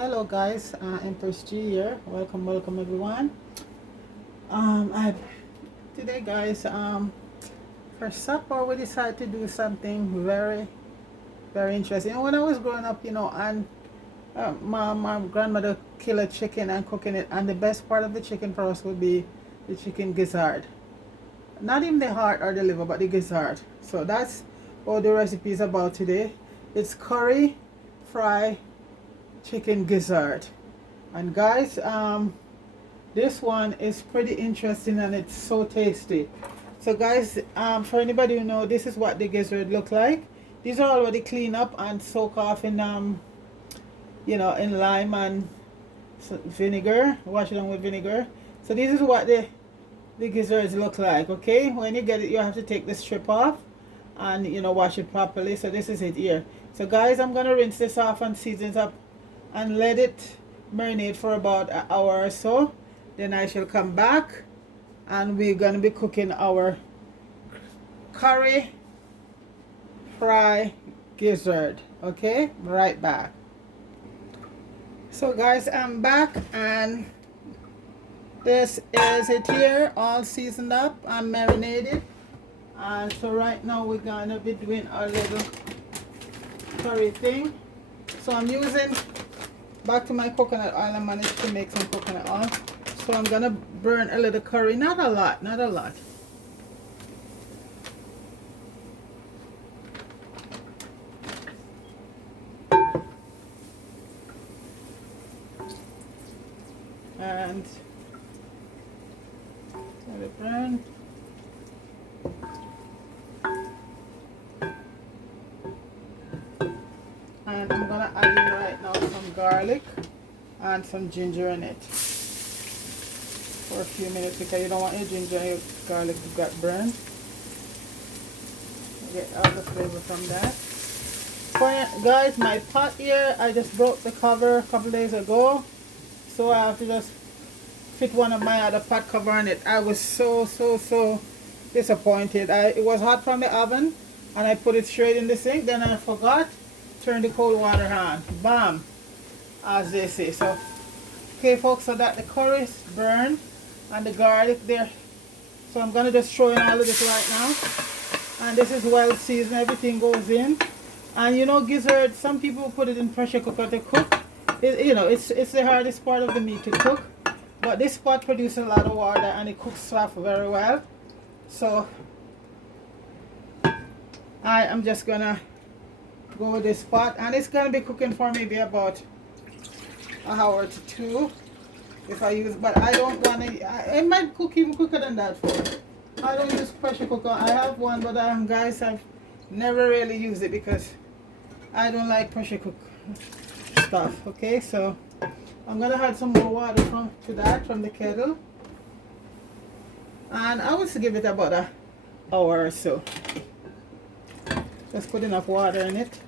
Hello guys, Empress G here. Welcome everyone. I today guys, for supper we decided to do something very interesting. And when I was growing up, and my grandmother kill a chicken and cooking it, and the best part of the chicken for us would be the chicken gizzard. Not even the heart or the liver, but the gizzard. So that's what the recipe is about today. It's curry fried chicken gizzard. And guys, this one is pretty interesting and it's so tasty. So guys, for anybody who know, this is what the gizzard look like. These are already cleaned up and soak off in in lime and vinegar. Wash it down with vinegar. So this is what the gizzards look like. Okay, when you get it, you have to take the strip off and wash it properly. So this is it here. So guys, I'm gonna rinse this off and season it up and let it marinate for about an hour or so. Then I shall come back and we're gonna be cooking our curry fry gizzard. Okay, right back. So guys, I'm back and this is it here, all seasoned up and marinated. And so right now we're gonna be doing our little curry thing. So I'm using, back to my coconut oil, I managed to make some coconut oil. So I'm gonna burn a little curry, not a lot. And let it burn. And I'm gonna add in right now some garlic and some ginger in it for a few minutes because you don't want your ginger and your garlic to get burned. Get all the flavor from that. Guys, my pot here, I just broke the cover a couple days ago, so I have to just fit one of my other pot cover on it. I was so disappointed. It was hot from the oven and I put it straight in the sink, then I forgot, turn the cold water on, bam, as they say. So okay folks, so that the curry is burned and the garlic there, so I'm gonna just throw in all of this right now. And this is well seasoned, everything goes in. And gizzard, some people put it in pressure cooker to cook. It's the hardest part of the meat to cook, but this pot produces a lot of water and it cooks soft very well. So I am just gonna go with this pot, and it's gonna be cooking for maybe about an hour to two if I use, but I don't want to, it might cook even quicker than that for. I don't use pressure cooker. I have one, but guys, I've never really used it because I don't like pressure cook stuff. Okay, so I'm gonna add some more water from the kettle, and I would give it about an hour or so. Just put enough water in it,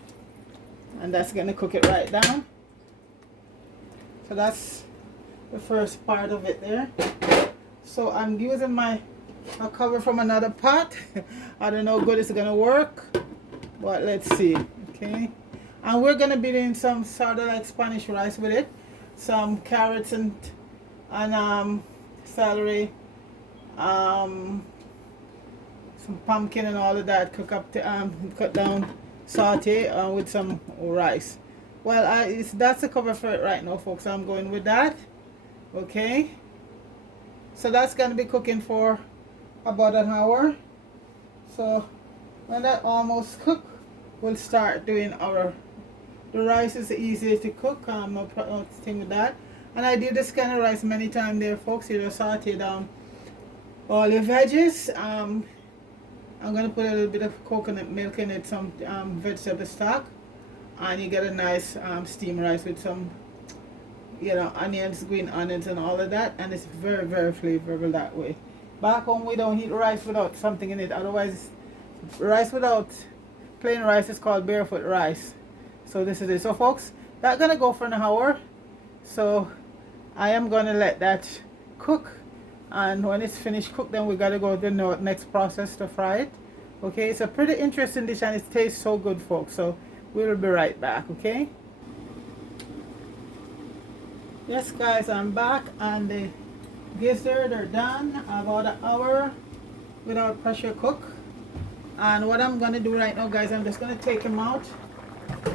and that's gonna cook it right down. So that's the first part of it there. So I'm using a cover from another pot. I don't know how good it's gonna work, but let's see. Okay, and we're gonna be doing some sort of like Spanish rice with it, some carrots and celery, some pumpkin and all of that. Cook up to cut down, saute with some rice. Well, that's the cover for it right now, folks. I'm going with that. Okay, so that's gonna be cooking for about an hour. So when that almost cooked, we'll start doing the rice. Is the easiest to cook. No thing with that. And I did this kind of rice many times there, folks. You just saute down all your veggies. I'm gonna put a little bit of coconut milk in it, some vegetable stock, and you get a nice steamed rice with some onions, green onions and all of that, and it's very flavorful that way. Back home we don't eat rice without something in it, otherwise rice without plain rice is called barefoot rice. So this is it. So folks, that's gonna go for an hour, so I am gonna let that cook, and when it's finished cooked, then we gotta go to the next process to fry it. Okay, it's a pretty interesting dish and it tastes so good, folks. So we'll be right back. Okay. Yes guys, I'm back and the gizzard are done about an hour without pressure cook. And what I'm gonna do right now guys, I'm just gonna take them out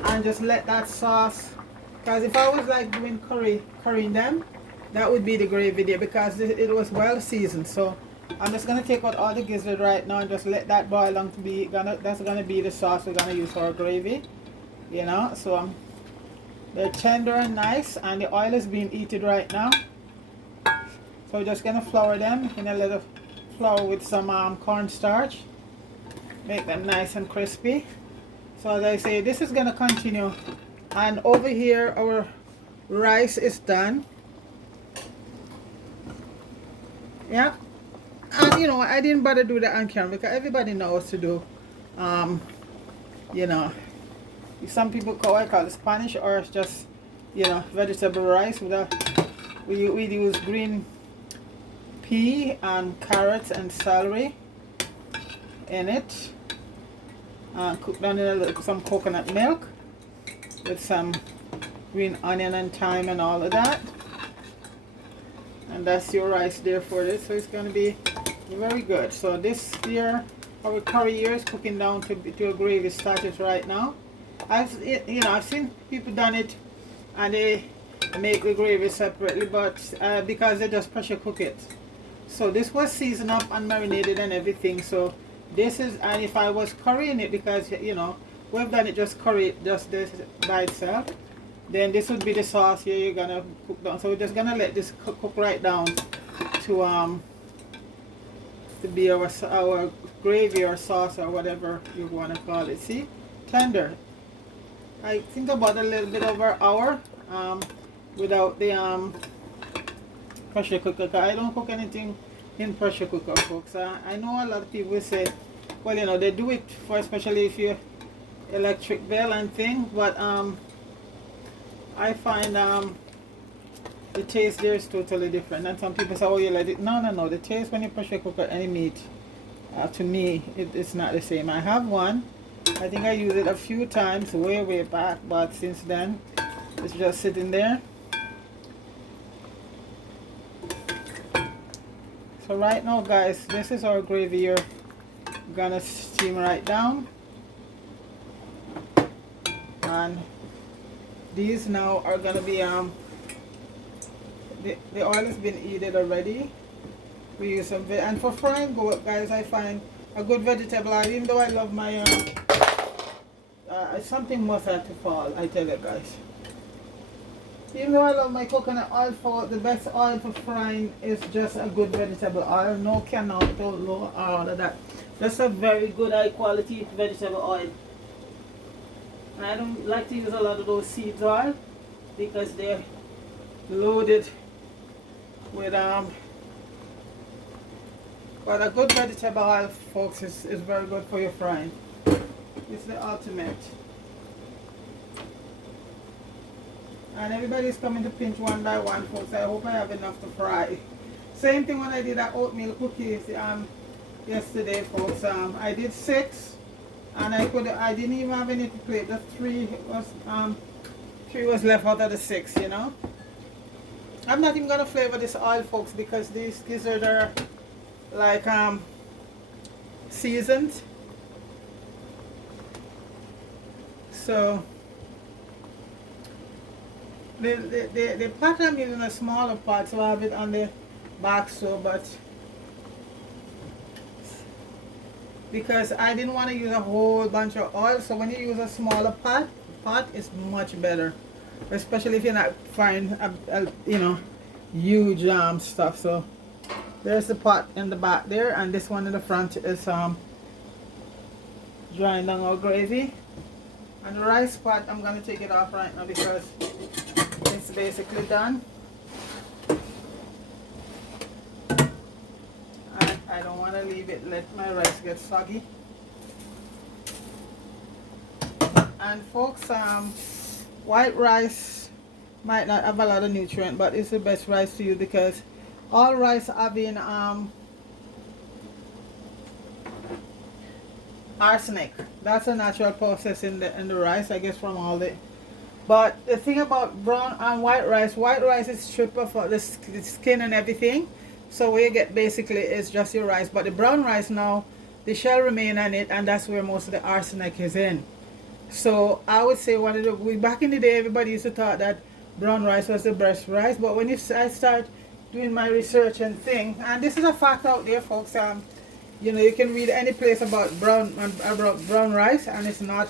and just let that sauce, because if I was like doing currying them, that would be the gravy there, because it was well seasoned. So I'm just gonna take out all the gizzard right now and just let that boil on to be that's gonna be the sauce we're gonna use for our gravy, you know. So they're tender and nice, and the oil is being heated right now. So we're just gonna flour them in a little flour with some cornstarch, make them nice and crispy. So as I say, this is gonna continue. And over here our rice is done. Yeah, and you know, I didn't bother do that on camera because everybody knows to do you know, some people call it Spanish, or it's just, you know, vegetable rice. We use green pea and carrots and celery in it, cooked down in some coconut milk with some green onion and thyme and all of that. And that's your rice there for this. So it's going to be very good. So this here, our curry here is cooking down to a gravy started right now. I've seen people done it and they make the gravy separately, but because they just pressure cook it. So this was seasoned up and marinated and everything. So this is, and if I was currying it, because you know we've done it just curry it just this by itself, then this would be the sauce here you're gonna cook down. So we're just gonna let this cook right down to be our gravy or sauce or whatever you want to call it. See, tender. I think about a little bit over an hour without the pressure cooker. I don't cook anything in pressure cooker, folks. I know a lot of people say, well, you know, they do it for, especially if you're electric bill and thing, but I find the taste there is totally different. And some people say, oh, you let it. No, the taste when you pressure cooker any meat, to me it's not the same. I have one, I think I used it a few times way back, but since then it's just sitting there. So right now guys, this is our gravy here. We're gonna steam right down, and these now are gonna be the oil has been heated already. We use some and for frying guys, I find a good vegetable oil, even though I love my something must have to fall, I tell you guys. Even though I love my coconut oil, for the best oil for frying is just a good vegetable oil. No canola, no all of that. Just a very good high quality vegetable oil. I don't like to use a lot of those seeds oil because they're loaded with but a good vegetable oil, folks, is very good for your frying. It's the ultimate. And everybody's coming to pinch one by one, folks. I hope I have enough to fry. Same thing when I did that oatmeal cookies yesterday, folks. I did 6, and I didn't even have any to plate. Just 3 was left out of the 6, you know. I'm not even gonna flavor this oil, folks, because these gizzards are like seasoned. So the pot I'm using a smaller pot, so I have it on the back stove, but because I didn't want to use a whole bunch of oil, so when you use a smaller pot is much better, especially if you're not frying you know, huge stuff. So there's the pot in the back there, and this one in the front is drying down our gravy. And the rice pot, I'm going to take it off right now because it's basically done. And I don't want to leave it, let my rice get soggy. And folks, white rice might not have a lot of nutrient, but it's the best rice to use because all rice having arsenic. That's a natural process in the rice, I guess, from all the But the thing about brown and white rice is stripped of the skin and everything. So what you get basically is just your rice. But the brown rice now, the shell remain on it, and that's where most of the arsenic is in. So I would say back in the day, everybody used to thought that brown rice was the best rice. But when I start doing my research and thing, and this is a fact out there, folks. You know, you can read any place about brown rice, and it's not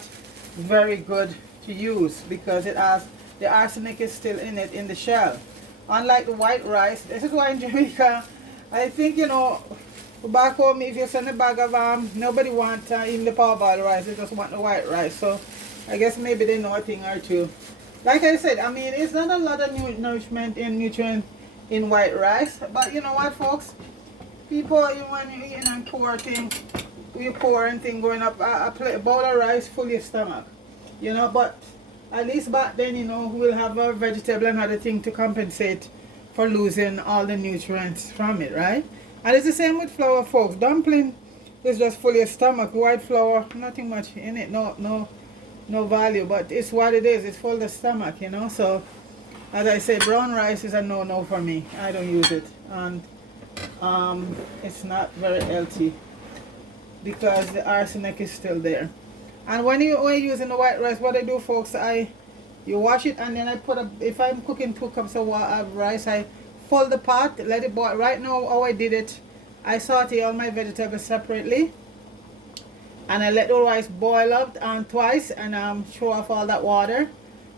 very good to use because it has the arsenic is still in it in the shell. Unlike the white rice, this is why in Jamaica, I think, you know, back home, if you send a bag of nobody want even the parboiled rice, they just want the white rice. So I guess maybe they know a thing or two. Like I said, I mean, it's not a lot of nourishment and nutrient in white rice, but you know what, folks, people, when you're eating and poor thing, you poor and thing going up a bowl of rice full your stomach, you know. But at least back then, you know, we'll have a vegetable and other thing to compensate for losing all the nutrients from it, right? And it's the same with flour, folks. Dumpling is just full your stomach. White flour, nothing much in it, no value, but it's what it is. It's full the stomach, you know. So as I say, brown rice is a no for me. I don't use it, and it's not very healthy because the arsenic is still there. And when you're using the white rice, what I do, folks, you wash it, and then I if I'm cooking 2 cups of rice, I fold the pot, let it boil. Right now, how I did it, I saute all my vegetables separately, and I let the rice boil up twice, and throw off all that water,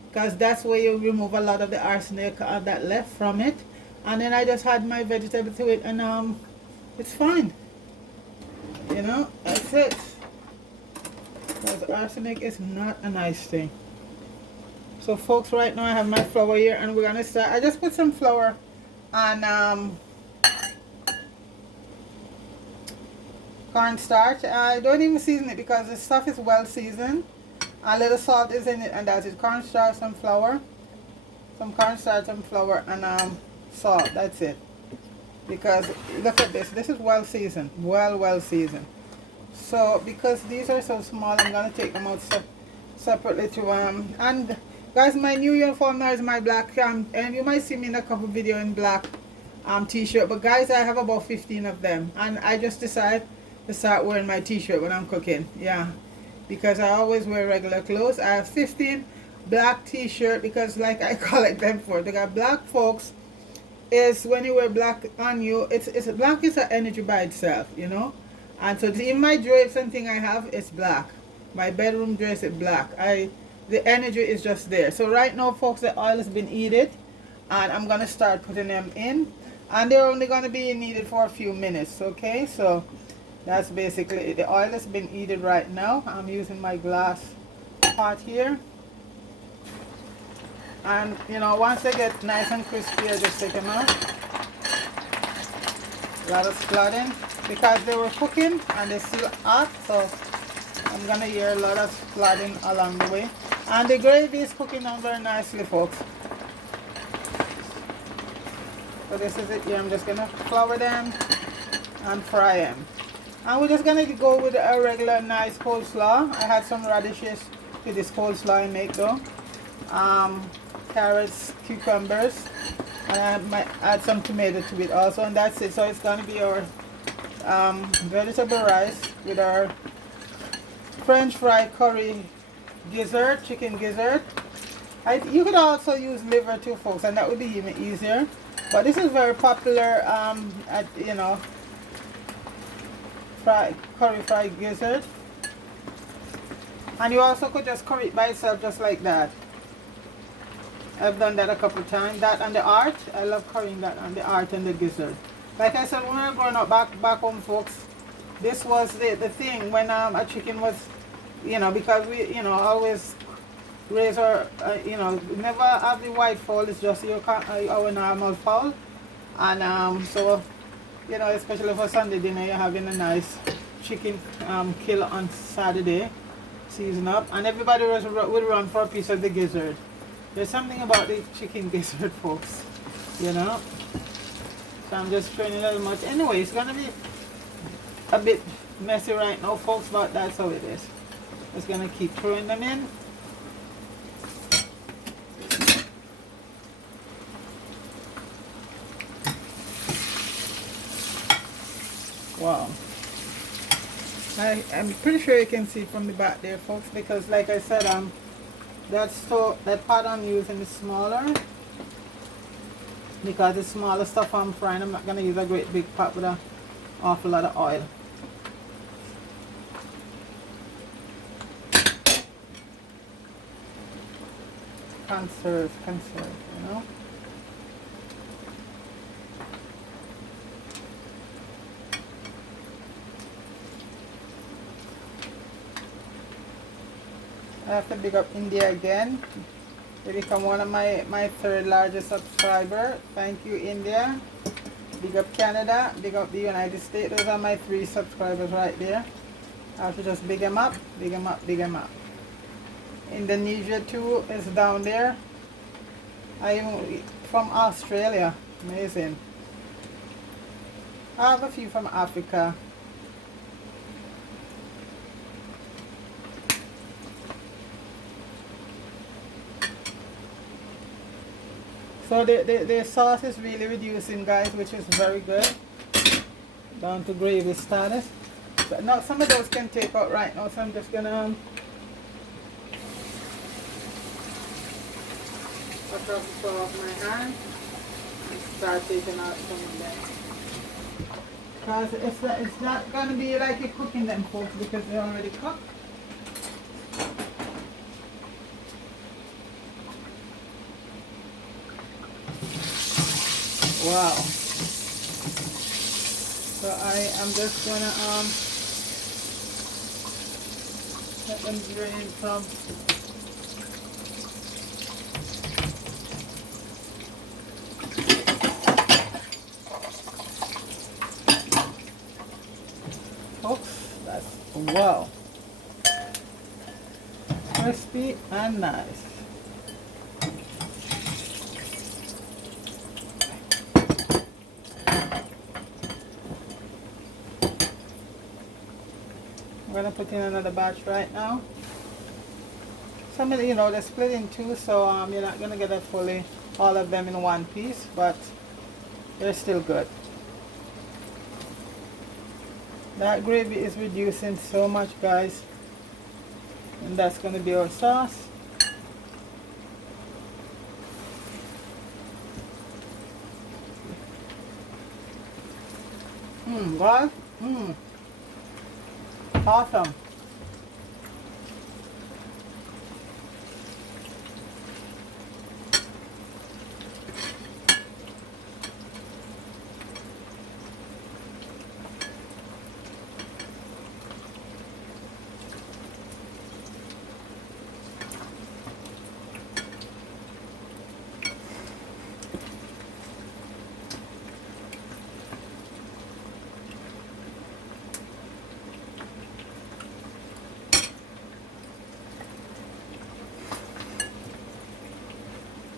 because that's where you remove a lot of the arsenic that left from it. And then I just add my vegetable to it, and it's fine. You know, that's it. Because arsenic is not a nice thing. So folks, right now I have my flour here, and we're gonna start. I just put some flour and cornstarch. I don't even season it because the stuff is well seasoned. A little salt is in it, and that's it. Cornstarch, some flour, some cornstarch, some flour, and salt. That's it. Because look at this. This is well seasoned, well seasoned. So because these are so small, I'm gonna take them out separately to and guys, my new uniform now is my black and you might see me in a couple video in black t-shirt. But guys, I have about 15 of them, and I just decided to start wearing my t-shirt when I'm cooking. Yeah, because I always wear regular clothes. I have 15 black t-shirt because like I collect them for. They got black, folks, is when you wear black on you, it's black is an energy by itself, you know. And so even my drapes and thing I have, it's black. My bedroom dress is black. The energy is just there. So right now, folks, the oil has been heated, and I'm gonna start putting them in, and they're only gonna be needed for a few minutes. Okay, so that's basically it. The oil has been heated right now. I'm using my glass pot here, and you know, once they get nice and crispy, I just take them out. A lot of splotting because they were cooking and they're still hot, so I'm gonna hear a lot of splotting along the way. And the gravy is cooking down very nicely, folks. So this is it here. I'm just gonna flour them and fry them. And we're just gonna go with a regular nice coleslaw. I had some radishes to this coleslaw I make though. Carrots, cucumbers, and I might add some tomato to it also, and that's it. So it's gonna be our vegetable rice with our French fried curry gizzard, chicken gizzard. You could also use liver too, folks, and that would be even easier. But this is very popular at, you know, curry fried gizzard. And you also could just curry it by itself just like that. I've done that a couple times. That and the art. I love currying that and the art and the gizzard. Like I said, when we were growing up back home, folks, this was the thing when a chicken was, you know, because we, you know, always raise our, you know, never have the white fowl. It's just our normal fowl. And so, you know, especially for Sunday dinner, you're having a nice chicken kill on Saturday, season up, and everybody would run for a piece of the gizzard. There's something about the chicken gizzard, folks, you know. So I'm just throwing a little much. Anyway, it's gonna be a bit messy right now, folks, but that's how it is. Just gonna keep throwing them in. Wow. I'm pretty sure you can see from the back there, folks, because like I said, that pot I'm using is smaller. Because the smaller stuff I'm frying, I'm not gonna use a great big pot with an awful lot of oil. Conserve, you know. I have to big up India again. They become one of my third largest subscriber. Thank you, India. Big up Canada. Big up the United States. Those are my 3 subscribers right there. I have to just big them up, big them up, big them up. Indonesia too is down there. I'm from Australia. Amazing. I have a few from Africa. So the sauce is really reducing, guys, which is very good. Down to gravy status. But now some of those can take out right now, so I'm just gonna wash off the sauce off my hand and start taking out some of them. Because it's not gonna be like you're cooking them, folks, because they're already cooked. Wow. So I'm just gonna let them drain some. Folks, that's wow. Crispy and nice. I'm gonna put in another batch right now. Some of the, they're split in 2, so you're not gonna get all of them in one piece, but they're still good. That gravy is reducing so much, guys, and that's gonna be our sauce. Guys, awesome.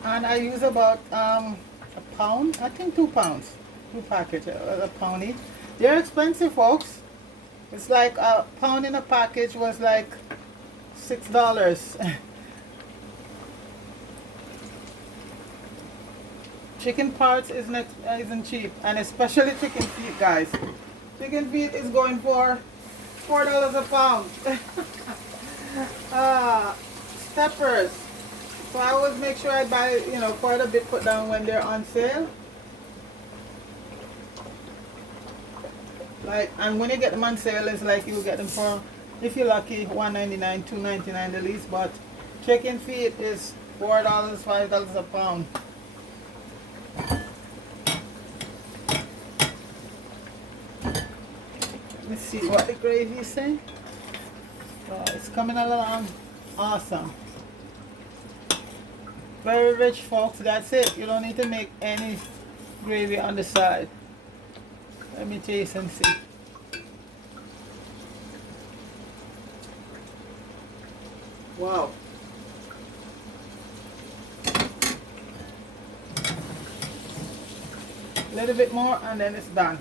And I use about a pound, I think 2 pounds, 2 packets, a pound each. They're expensive, folks. It's like a pound in a package was like $6. Chicken parts isn't cheap, and especially chicken feet, guys. Chicken feet is going for $4 a pound. Steppers. So I always make sure I buy, quite a bit put down when they're on sale. And when you get them on sale, it's like you get them for, if you're lucky, $1.99, $2.99 the least. But chicken feet is $4, $5 a pound. Let me see what the gravy is saying. Oh, it's coming along awesome. Very rich, folks. That's it. You don't need to make any gravy on the side. Let me taste and see. Wow. A little bit more and then it's done.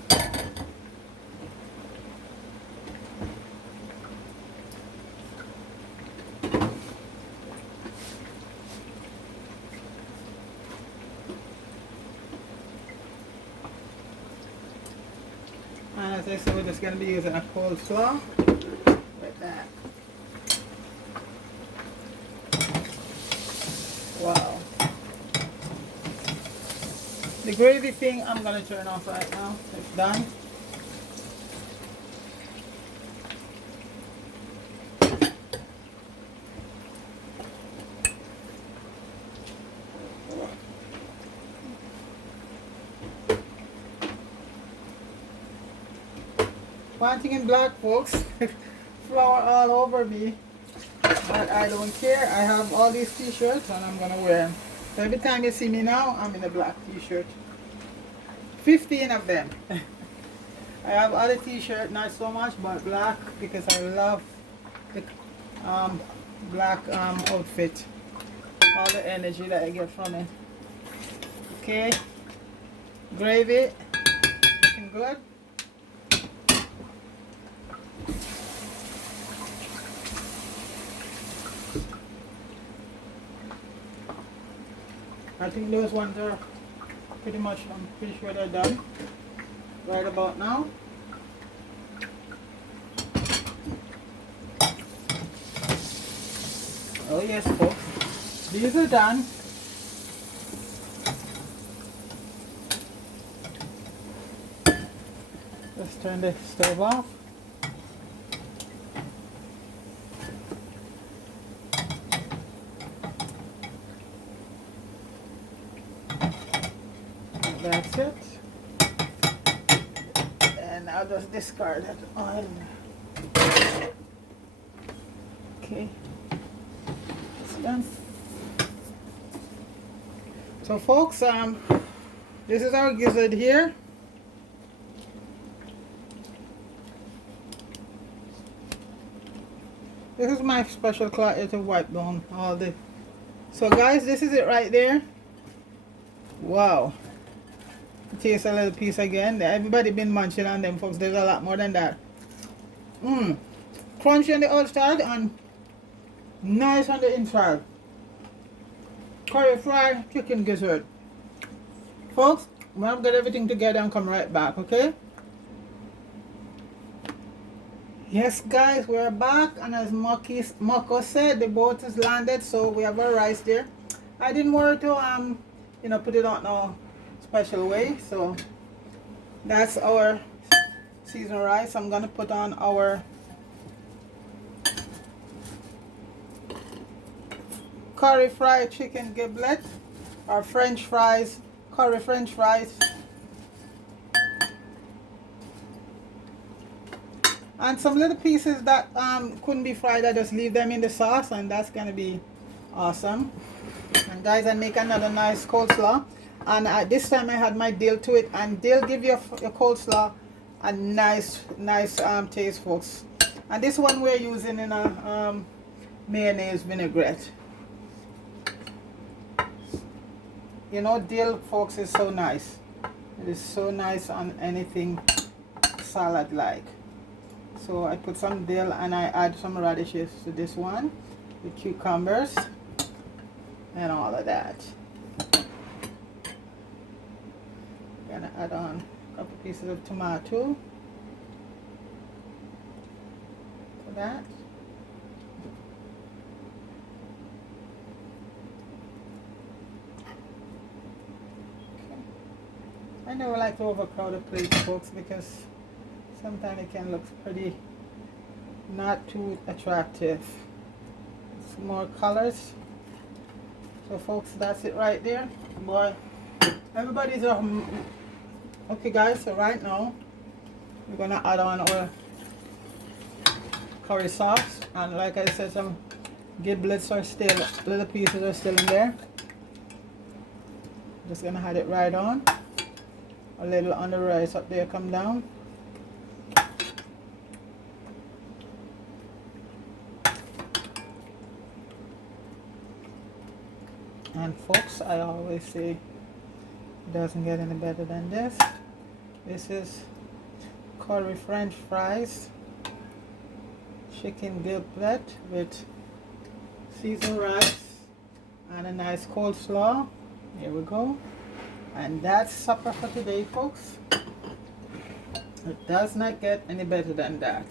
And as I said, we're just going to be using a coleslaw with that. Wow. The gravy thing I'm going to turn off right now. It's done. One thing in black, folks, flour all over me, but I don't care. I have all these t-shirts and I'm gonna wear them. So every time you see me now, I'm in a black t-shirt. 15 of them. I have other t-shirt, not so much, but black, because I love the black outfit. All the energy that I get from it. Okay, gravy, looking good. I think those ones are pretty much, I'm pretty sure they're done right about now. Oh yes, folks, these are done. Let's turn the stove off. That's it. And I'll just discard that oil. Okay. It's done. So folks, this is our gizzard here. This is my special cloth here to wipe down all the. So guys, this is it right there. Wow. Taste a little piece again. Everybody been munching on them, folks. There's a lot more than that. Crunchy on the outside and nice on the inside. Curry fried chicken gizzard. Folks, we're gonna get everything together and come right back, okay? Yes guys, we're back, and as Mako said, the boat has landed, so we have our rice there. I didn't want to put it on no special way, so that's our seasoned rice. I'm gonna put on our curry fried chicken giblet, our french fries, curry french fries, and some little pieces that couldn't be fried. I just leave them in the sauce, and that's gonna be awesome. And guys, I make another nice coleslaw, and this time I had my dill to it, and dill give your coleslaw a nice taste, folks. And this one we're using in a mayonnaise vinaigrette. You know, dill, folks, is so nice. It is so nice on anything salad like. So I put some dill and I add some radishes to this one with cucumbers and all of that. Gonna add on a couple pieces of tomato to that. I never like to overcrowd a plate, folks, because sometimes it can look pretty not too attractive. Some more colors. So folks, that's it right there. Boy, everybody's okay guys, so right now we're gonna add on our curry sauce, and like I said, some giblets are still, little pieces are still in there. Just gonna add it right on. A little on the rice up there, come down. And folks, I always say it doesn't get any better than this. This is curry french fries, chicken giblet with seasoned rice and a nice coleslaw. Here we go. And that's supper for today, folks. It does not get any better than that.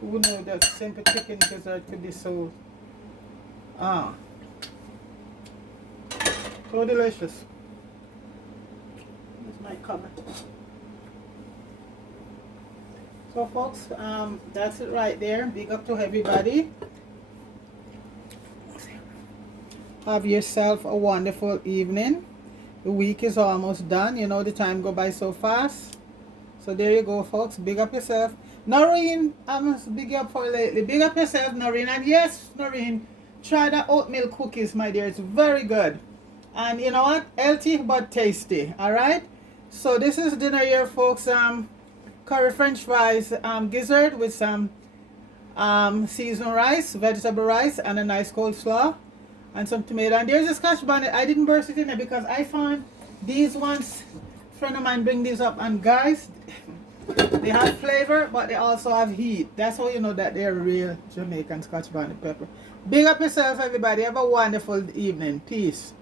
Who knew that simple chicken gizzard could be so ah so delicious. Here's my cover. So folks, that's it right there. Big up to everybody. Have yourself a wonderful evening. The week is almost done. You know the time go by so fast. So there you go, folks. Big up yourself. Noreen, I must big up for lately. Big up yourself, Noreen. And yes, Noreen, try the oatmeal cookies, my dear. It's very good. And you know what? Healthy but tasty. Alright? So this is dinner here, folks. Curry French fries gizzard with some seasoned rice, vegetable rice, and a nice coleslaw. And some tomato. And there's a scotch bonnet. I didn't burst it in there because I found these ones. A friend of mine bring these up, and guys, they have flavor, but they also have heat. That's how you know that they're real Jamaican scotch bonnet pepper. Big up yourself, everybody. Have a wonderful evening. Peace.